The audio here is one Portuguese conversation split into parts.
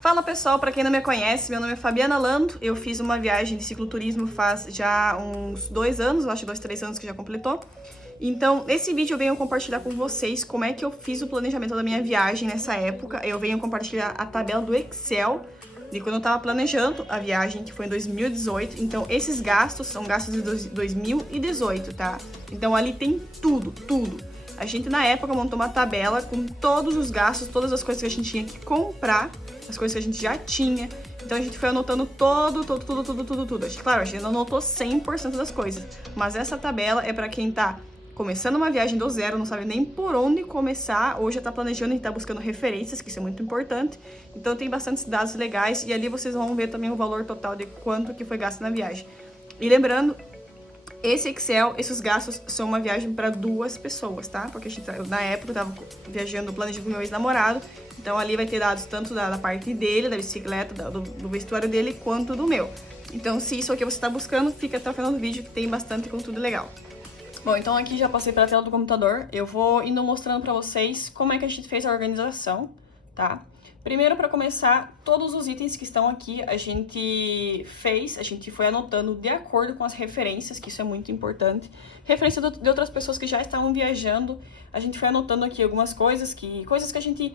Fala pessoal, para quem não me conhece, meu nome é Fabiana Lando, eu fiz uma viagem de cicloturismo faz já uns 2 anos, eu acho 2, 3 anos que já completou. Então, nesse vídeo eu venho compartilhar com vocês como é que eu fiz o planejamento da minha viagem nessa época. Eu venho compartilhar a tabela do Excel de quando eu tava planejando a viagem, que foi em 2018. Então, esses gastos são gastos de 2018, tá? Então, ali tem tudo. A gente, na época, montou uma tabela com todos os gastos, todas as coisas que a gente tinha que comprar, as coisas que a gente já tinha. Então, a gente foi anotando tudo. Claro, a gente não anotou 100% das coisas, mas essa tabela é para quem tá começando uma viagem do zero, não sabe nem por onde começar, ou já tá planejando e tá buscando referências, que isso é muito importante. Então, tem bastantes dados legais e ali vocês vão ver também o valor total de quanto que foi gasto na viagem. E lembrando, esse Excel, esses gastos são uma viagem para 2 pessoas, tá? Porque na época eu tava viajando, planejando com meu ex-namorado, então ali vai ter dados tanto da parte dele, da bicicleta, do vestuário dele, quanto do meu. Então, se isso aqui você tá buscando, fica até o final do vídeo que tem bastante conteúdo legal. Bom, então aqui já passei para a tela do computador, eu vou indo mostrando para vocês como é que a gente fez a organização, tá? Primeiro, para começar, todos os itens que estão aqui a gente foi anotando de acordo com as referências, que isso é muito importante. Referência de outras pessoas que já estavam viajando, a gente foi anotando aqui algumas coisas que a gente...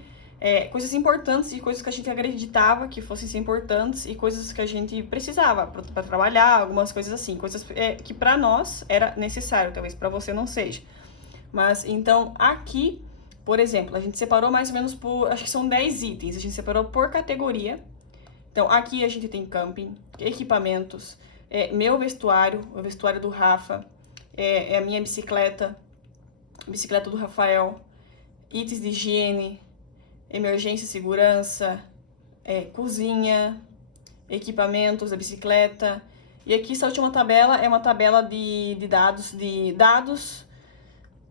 coisas importantes e coisas que a gente acreditava que fossem ser importantes e coisas que a gente precisava para trabalhar, algumas coisas assim, coisas que para nós era necessário, talvez para você não seja. Mas então aqui, por exemplo, a gente separou mais ou menos por, acho que são 10 itens, a gente separou por categoria. Então aqui a gente tem camping, equipamentos, meu vestuário, o vestuário do Rafa, a minha bicicleta, a bicicleta do Rafael, itens de higiene, emergência e segurança, cozinha, equipamentos da bicicleta. E aqui essa última tabela é uma tabela de dados,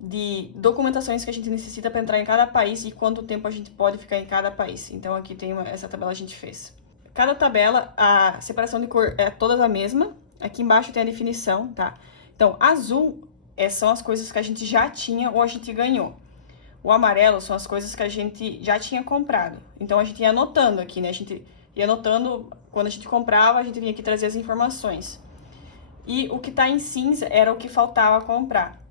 de documentações que a gente necessita para entrar em cada país e quanto tempo a gente pode ficar em cada país. Então aqui tem essa tabela a gente fez. Cada tabela, a separação de cor é toda a mesma. Aqui embaixo tem a definição, tá? Então, azul são as coisas que a gente já tinha ou a gente ganhou. O amarelo são as coisas que a gente já tinha comprado. Então, a gente ia anotando aqui, né? A gente ia anotando, quando a gente comprava, a gente vinha aqui trazer as informações. E o que tá em cinza era o que faltava comprar.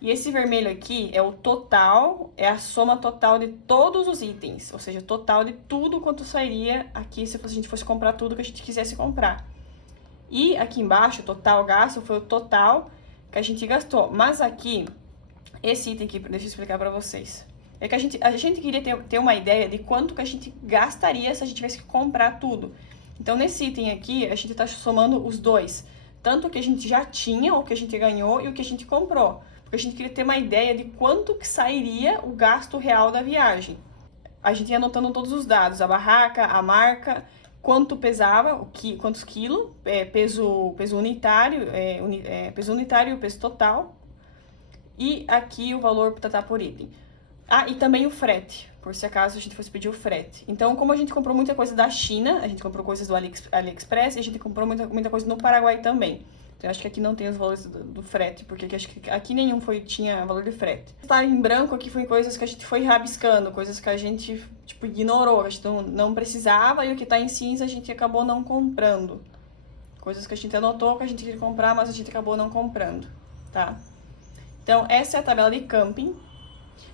E esse vermelho aqui é o total, é a soma total de todos os itens. Ou seja, o total de tudo quanto sairia aqui se a gente fosse comprar tudo que a gente quisesse comprar. E aqui embaixo, o total gasto foi o total que a gente gastou. Mas aqui... esse item aqui, deixa eu explicar pra vocês. É que a gente queria ter uma ideia de quanto que a gente gastaria se a gente tivesse que comprar tudo. Então, nesse item aqui, a gente tá somando os dois. Tanto o que a gente já tinha, o que a gente ganhou e o que a gente comprou. Porque a gente queria ter uma ideia de quanto que sairia o gasto real da viagem. A gente ia anotando todos os dados, a barraca, a marca, quanto pesava, quantos quilos, peso unitário, peso unitário e o peso total. E aqui o valor tá por item. Ah, e também o frete, por se acaso a gente fosse pedir o frete. Então, como a gente comprou muita coisa da China, a gente comprou coisas do AliExpress e a gente comprou muita coisa no Paraguai também. Então, eu acho que aqui não tem os valores do frete, porque acho que aqui nenhum tinha valor de frete. Tá em branco aqui foi coisas que a gente foi rabiscando, coisas que a gente, tipo, ignorou, a gente não precisava, e o que tá em cinza a gente acabou não comprando. Coisas que a gente anotou que a gente queria comprar, mas a gente acabou não comprando, tá? Então, essa é a tabela de camping.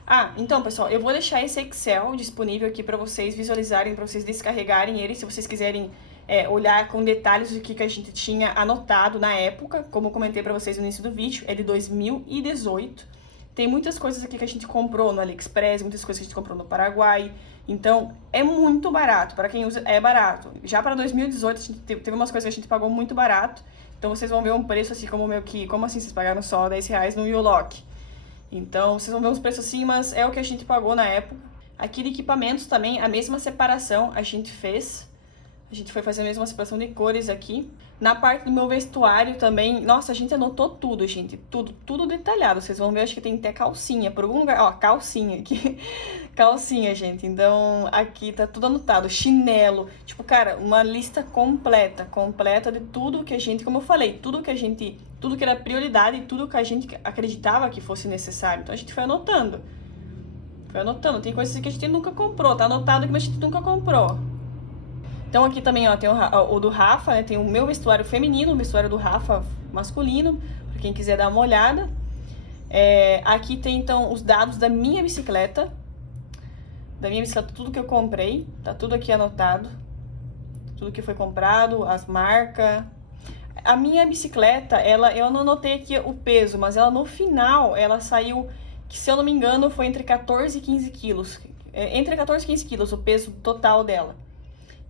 Ah, então, pessoal, eu vou deixar esse Excel disponível aqui para vocês visualizarem, para vocês descarregarem ele, se vocês quiserem olhar com detalhes o que a gente tinha anotado na época. Como eu comentei para vocês no início do vídeo, é de 2018. Tem muitas coisas aqui que a gente comprou no AliExpress, muitas coisas que a gente comprou no Paraguai. Então, é muito barato. Para quem usa, é barato. Já para 2018, a gente teve umas coisas que a gente pagou muito barato. Então, vocês vão ver um preço assim como o meu que... Como assim vocês pagaram só R$10 no YouLock? Então, vocês vão ver uns preços assim, mas é o que a gente pagou na época. Aqui de equipamentos também, a mesma separação a gente fez. A gente foi fazer a mesma separação de cores aqui. Na parte do meu vestuário também, nossa, a gente anotou tudo, gente. Tudo detalhado. Vocês vão ver, acho que tem até calcinha. Por algum lugar, ó, calcinha aqui. Calcinha, gente. Então, aqui tá tudo anotado. Chinelo. Tipo, cara, uma lista completa de tudo que a gente, como eu falei, tudo que era prioridade e tudo que a gente acreditava que fosse necessário. Então, a gente foi anotando. Tem coisas que a gente nunca comprou. Tá anotado que a gente nunca comprou. Então aqui também, ó, tem o do Rafa, né? Tem o meu vestuário feminino, o vestuário do Rafa masculino, pra quem quiser dar uma olhada. Aqui tem, então, os dados da minha bicicleta. Tudo que eu comprei, tá tudo aqui anotado. Tudo que foi comprado, as marcas. A minha bicicleta, eu não anotei aqui o peso, mas ela no final, ela saiu, que se eu não me engano, foi entre 14 e 15 quilos. Entre 14 e 15 quilos o peso total dela.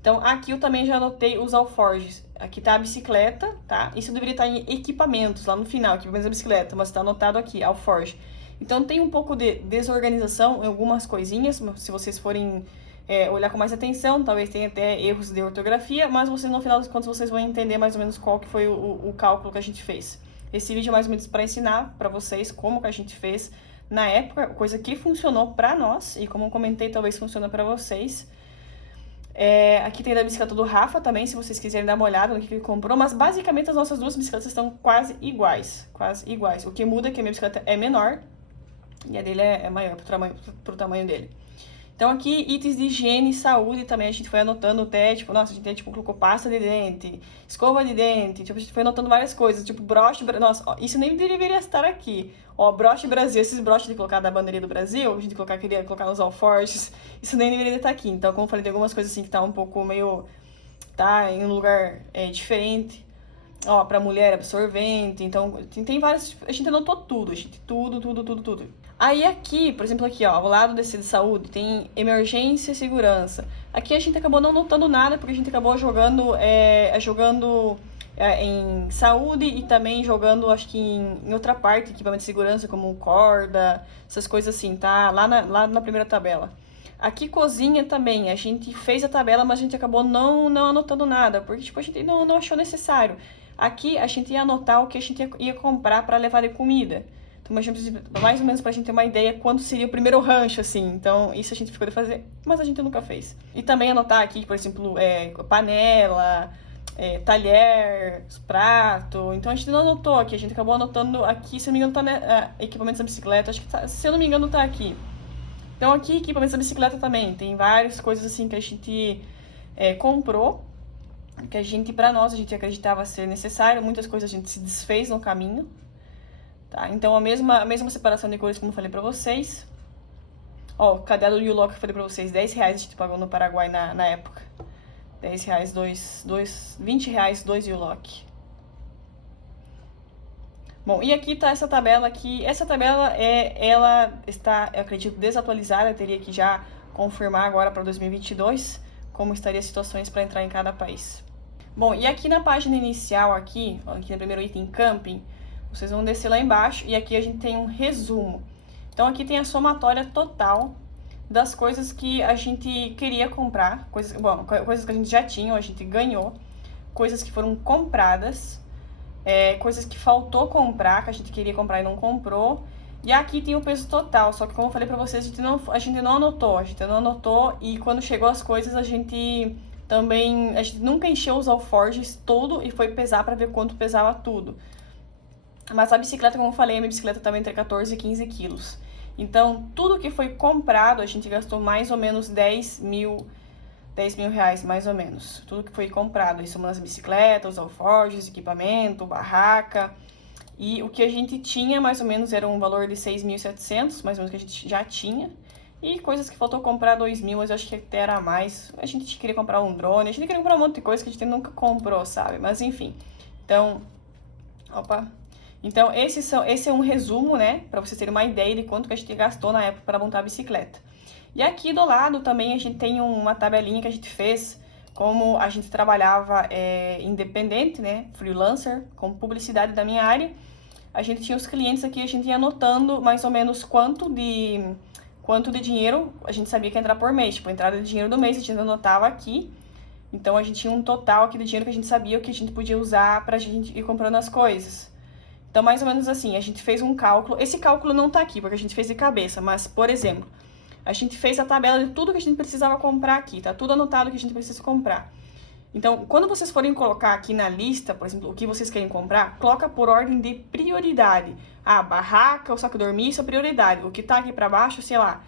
Então, aqui eu também já anotei os alforjes. Aqui tá a bicicleta, tá? Isso deveria estar em equipamentos, lá no final, equipamentos da bicicleta, mas tá anotado aqui, alforje. Então, tem um pouco de desorganização em algumas coisinhas, se vocês forem olhar com mais atenção, talvez tenha até erros de ortografia, mas vocês, no final das contas, vocês vão entender mais ou menos qual que foi o cálculo que a gente fez. Esse vídeo é mais ou menos para ensinar para vocês como que a gente fez na época, coisa que funcionou para nós, e como eu comentei, talvez funcione para vocês. Aqui tem da bicicleta do Rafa também, se vocês quiserem dar uma olhada no que ele comprou, mas basicamente as nossas duas bicicletas estão quase iguais, O que muda é que a minha bicicleta é menor e a dele é maior pro tamanho dele. Então aqui, itens de higiene e saúde também, a gente foi anotando até, tipo, nossa, a gente tem, tipo, colocou pasta de dente, escova de dente, tipo, a gente foi anotando várias coisas, tipo, broche, nossa, ó, isso nem deveria estar aqui. Ó, broche Brasil, esses broches de colocar da bandeirinha do Brasil, a gente queria colocar nos alforjes, isso nem deveria estar aqui. Então, como eu falei, tem algumas coisas assim que tá um pouco meio, tá em um lugar diferente. Ó, pra mulher, absorvente, então, tem vários, a gente anotou tudo, tudo. Aí aqui, por exemplo, aqui, ó, ao lado desse de saúde, tem emergência e segurança. Aqui a gente acabou não notando nada, porque a gente acabou jogando em saúde e também jogando, acho que em outra parte, equipamento de segurança, como corda, essas coisas assim, tá? Lá na primeira tabela. Aqui, cozinha também, a gente fez a tabela, mas a gente acabou não anotando nada, porque, tipo, a gente não achou necessário. Aqui, a gente ia anotar o que a gente ia comprar para levar de comida. Então, mais ou menos pra gente ter uma ideia quando seria o primeiro rancho, assim. Então, isso a gente ficou de fazer, mas a gente nunca fez. E também anotar aqui, por exemplo, panela, talher, prato. Então, a gente não anotou aqui. A gente acabou anotando aqui, se eu não me engano, tá equipamentos da bicicleta. Acho que, se eu não me engano, tá aqui. Então, aqui, equipamentos da bicicleta também. Tem várias coisas, assim, que a gente comprou. Que a gente, pra nós, a gente acreditava ser necessário. Muitas coisas a gente se desfez no caminho. Tá? Então, a mesma separação de cores como eu falei pra vocês. Ó, o caderno do U-Lock que eu falei pra vocês, R$10 a gente pagou no Paraguai na época. R$10, 20 reais, 2 U-Lock. Bom, e aqui tá essa tabela aqui. Essa tabela, ela está, eu acredito, desatualizada. Eu teria que já confirmar agora para 2022 como estaria as situações para entrar em cada país. Bom, e aqui na página inicial, aqui no primeiro item, camping, vocês vão descer lá embaixo e aqui a gente tem um resumo. Então aqui tem a somatória total das coisas que a gente queria comprar, coisas que a gente já tinha, a gente ganhou, coisas que foram compradas, coisas que faltou comprar, que a gente queria comprar e não comprou. E aqui tem o peso total, só que como eu falei pra vocês, a gente não anotou, e quando chegou as coisas a gente nunca encheu os alforjes tudo e foi pesar pra ver quanto pesava tudo. Mas a bicicleta, como eu falei, a minha bicicleta estava entre 14 e 15 quilos. Então, tudo que foi comprado, a gente gastou mais ou menos 10 mil reais, mais ou menos. Tudo que foi comprado, isso são as bicicletas, os alforjes, equipamento, barraca. E o que a gente tinha, mais ou menos, era um valor de 6.700, mais ou menos, que a gente já tinha. E coisas que faltou comprar 2.000, mas eu acho que até era mais. A gente queria comprar um drone, a gente queria comprar um monte de coisa que a gente nunca comprou, sabe? Mas enfim. Então, Então, esse é um resumo, né, para vocês terem uma ideia de quanto que a gente gastou na época para montar a bicicleta. E aqui do lado também a gente tem uma tabelinha que a gente fez, como a gente trabalhava independente, né, freelancer, com publicidade da minha área. A gente tinha os clientes aqui, a gente ia anotando mais ou menos quanto de dinheiro a gente sabia que ia entrar por mês. Tipo, a entrada de dinheiro do mês a gente anotava aqui. Então, a gente tinha um total aqui de dinheiro que a gente sabia o que a gente podia usar pra gente ir comprando as coisas. Então, mais ou menos assim, a gente fez um cálculo. Esse cálculo não tá aqui, porque a gente fez de cabeça. Mas, por exemplo, a gente fez a tabela de tudo que a gente precisava comprar aqui. Tá tudo anotado que a gente precisa comprar. Então, quando vocês forem colocar aqui na lista, por exemplo, o que vocês querem comprar, coloca por ordem de prioridade. Ah, barraca, o saco dormir, isso é prioridade. O que tá aqui pra baixo, sei lá,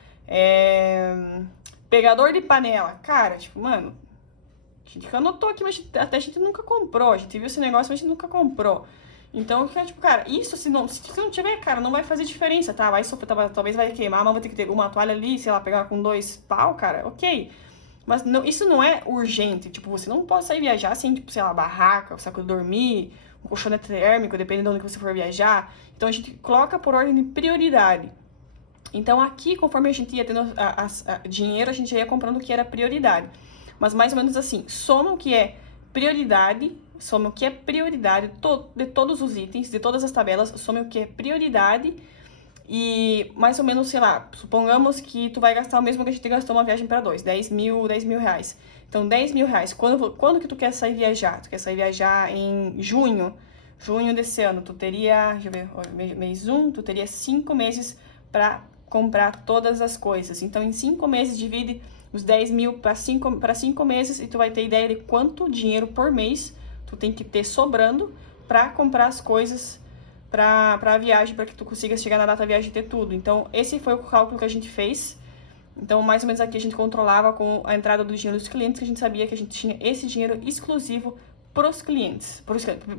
pegador de panela. Cara, tipo, mano, gente anotou aqui, mas até a gente nunca comprou. A gente viu esse negócio, mas a gente nunca comprou. Então, tipo, cara, isso se não tiver, cara, não vai fazer diferença, tá? Vai sofrer, talvez vai queimar, mas vai ter que ter uma toalha ali, sei lá, pegar com 2 pau, cara, ok. Mas não, isso não é urgente. Tipo, você não pode sair viajar sem, tipo, sei lá, barraca, saco de dormir, um colchonete térmico, dependendo de onde você for viajar. Então, a gente coloca por ordem de prioridade. Então, aqui, conforme a gente ia tendo dinheiro, a gente já ia comprando o que era prioridade. Mas, mais ou menos assim, soma o que é prioridade, some o que é prioridade de todos os itens, de todas as tabelas, some o que é prioridade e mais ou menos, sei lá, supongamos que tu vai gastar o mesmo que a gente gastou uma viagem para 10 mil reais. Então, 10 mil reais, quando que tu quer sair viajar? Tu quer sair viajar em junho desse ano, tu teria, deixa eu ver, mês 1, tu teria 5 meses para comprar todas as coisas. Então, em 5 meses, divide os 10 mil para 5 meses e tu vai ter ideia de quanto dinheiro por mês tu tem que ter sobrando para comprar as coisas para a viagem, para que tu consiga chegar na data da viagem e ter tudo. Então, esse foi o cálculo que a gente fez. Então, mais ou menos aqui a gente controlava com a entrada do dinheiro dos clientes, que a gente sabia que a gente tinha esse dinheiro exclusivo pros clientes.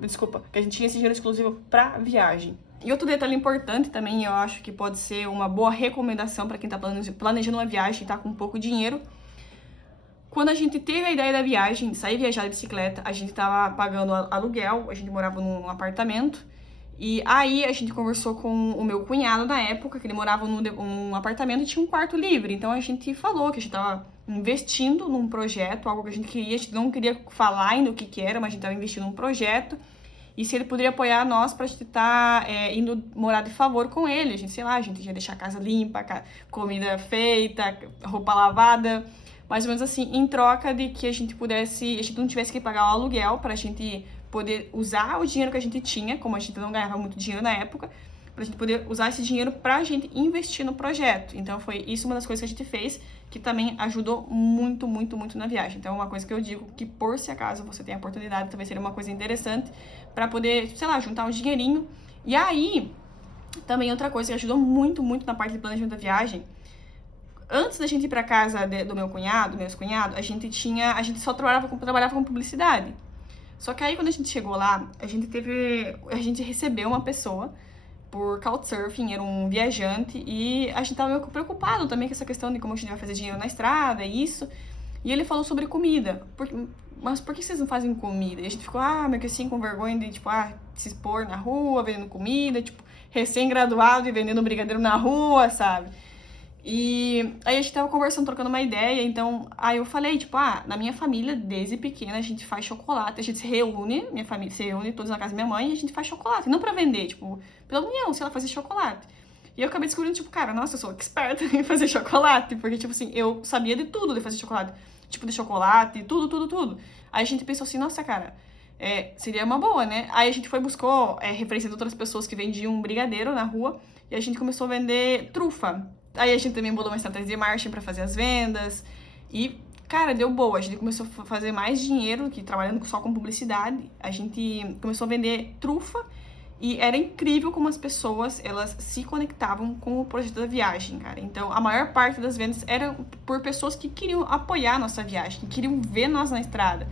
Desculpa, que a gente tinha esse dinheiro exclusivo para viagem. E outro detalhe importante também, eu acho que pode ser uma boa recomendação para quem está planejando uma viagem e está com pouco dinheiro. Quando a gente teve a ideia da viagem, sair viajar de bicicleta, a gente estava pagando aluguel, a gente morava num apartamento. E aí a gente conversou com o meu cunhado na época, que ele morava num apartamento e tinha um quarto livre. Então a gente falou que a gente estava investindo num projeto, algo que a gente queria. A gente não queria falar ainda o que era, mas a gente estava investindo num projeto. E se ele poderia apoiar nós pra gente estar indo morar de favor com ele. A gente, sei lá, a gente ia deixar a casa limpa, comida feita, roupa lavada. Mais ou menos assim, em troca de que a gente não tivesse que pagar o aluguel pra gente poder usar o dinheiro que a gente tinha, como a gente não ganhava muito dinheiro na época, pra gente poder usar esse dinheiro pra gente investir no projeto. Então foi isso uma das coisas que a gente fez, que também ajudou muito, muito, muito na viagem. Então é uma coisa que eu digo que, por se acaso você tem a oportunidade, talvez seria uma coisa interessante pra poder, sei lá, juntar um dinheirinho. E aí, também outra coisa que ajudou muito, muito na parte de planejamento da viagem, antes da gente ir pra casa do meu cunhado, meus cunhados, a gente só trabalhava com publicidade. Só que aí, quando a gente chegou lá, a gente recebeu uma pessoa por Couchsurfing, era um viajante, e a gente tava meio preocupado também com essa questão de como a gente vai fazer dinheiro na estrada, isso. E ele falou sobre comida. Mas por que vocês não fazem comida? E a gente ficou, meio que assim, com vergonha de, tipo, se expor na rua, vendendo comida, tipo, recém-graduado e vendendo brigadeiro na rua, sabe? E aí a gente tava conversando, trocando uma ideia, então aí eu falei, tipo, na minha família, desde pequena, a gente faz chocolate, a gente se reúne, minha família se reúne todos na casa da minha mãe e a gente faz chocolate, não pra vender, tipo, pela união, sei lá, fazer chocolate. E eu acabei descobrindo, tipo, cara, nossa, eu sou experta em fazer chocolate, porque, tipo assim, eu sabia de tudo de fazer chocolate, tipo, de chocolate, tudo. Aí a gente pensou assim, nossa, cara, seria uma boa, né? Aí a gente buscou referência de outras pessoas que vendiam brigadeiro na rua e a gente começou a vender trufa. Aí a gente também bolou uma estratégia de marketing pra fazer as vendas. E, cara, deu boa. A gente começou a fazer mais dinheiro que trabalhando só com publicidade. A gente começou a vender trufa. E era incrível como as pessoas, elas se conectavam com o projeto da viagem, cara. Então, a maior parte das vendas eram por pessoas que queriam apoiar a nossa viagem, que queriam ver nós na estrada.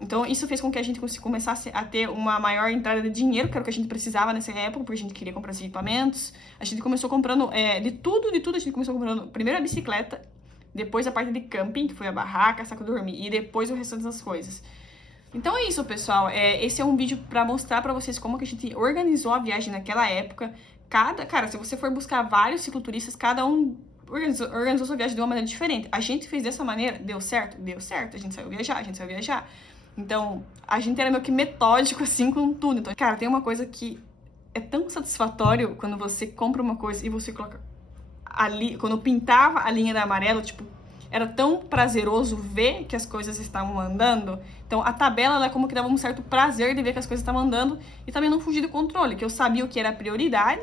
Então, isso fez com que a gente começasse a ter uma maior entrada de dinheiro, que era o que a gente precisava nessa época, porque a gente queria comprar esses equipamentos. A gente começou comprando de tudo. A gente começou comprando primeiro a bicicleta, depois a parte de camping, que foi a barraca, saco de dormir, e depois o restante das coisas. Então é isso, pessoal. Esse é um vídeo pra mostrar pra vocês como que a gente organizou a viagem naquela época. Cara, se você for buscar vários cicloturistas, cada um organizou sua viagem de uma maneira diferente. A gente fez dessa maneira, deu certo? Deu certo. A gente saiu viajar. Então, a gente era meio que metódico, assim, com tudo. Então, cara, tem uma coisa que é tão satisfatório quando você compra uma coisa e você coloca ali... Quando eu pintava a linha da amarelo, tipo, era tão prazeroso ver que as coisas estavam andando. Então, a tabela, ela como que dava um certo prazer de ver que as coisas estavam andando e também não fugir do controle, que eu sabia o que era prioridade,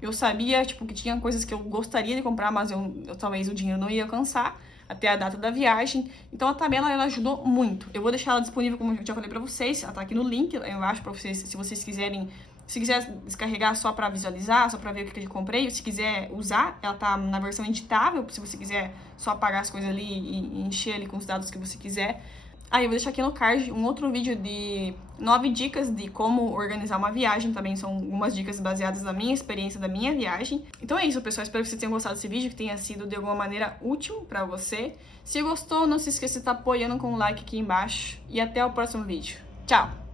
eu sabia, tipo, que tinha coisas que eu gostaria de comprar, mas eu talvez o dinheiro não ia alcançar até a data da viagem. Então a tabela, ela ajudou muito. Eu vou deixar ela disponível, como eu já falei pra vocês, ela tá aqui no link, eu acho, pra vocês, se vocês quiserem, se quiser descarregar só pra visualizar, só pra ver o que eu comprei, se quiser usar, ela tá na versão editável, se você quiser só apagar as coisas ali e encher ali com os dados que você quiser. Ah, eu vou deixar aqui no card um outro vídeo de 9 dicas de como organizar uma viagem. Também são algumas dicas baseadas na minha experiência da minha viagem. Então é isso, pessoal. Espero que vocês tenham gostado desse vídeo, que tenha sido de alguma maneira útil pra você. Se gostou, não se esqueça de estar apoiando com um like aqui embaixo. E até o próximo vídeo. Tchau!